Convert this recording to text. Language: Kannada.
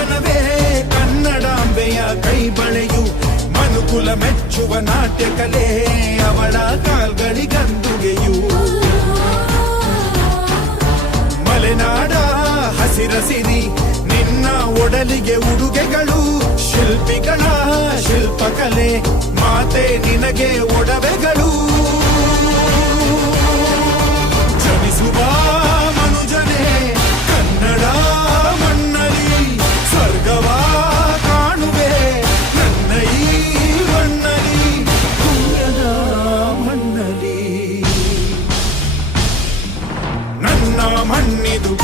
ಲಾಂಛನವೇ ಕನ್ನಡಾಂಬೆಯ ಕೈ ಬಳೆಯು ಮನುಕುಲ ಮೆಚ್ಚುವ ನಾಟ್ಯ ಕಲೆ ಅವಳ ಕಾಲ್ಗಳಿಗಂದುಗೆಯು ಮಲೆನಾಡ ಹಸಿರಸಿರಿ ನಿನ್ನ ಒಡಲಿಗೆ ಉಡುಗೆಗಳು ಶಿಲ್ಪಿಗಳ ಶಿಲ್ಪಕಲೆ ಮಾತೆ ನಿನಗೆ ಒಡವೆಗಳು ಜನಿಸುವ ಮನುಜನೇ ಕನ್ನಡ ಮಣ್ಣಲಿ ಸ್ವರ್ಗವ ಕಾಣುವೆ ನನ್ನ ಈ ಮಣ್ಣಲಿ ಪುಣ್ಯದ ಮಣ್ಣಲಿ ನನ್ನ ಮಣ್ಣಿದು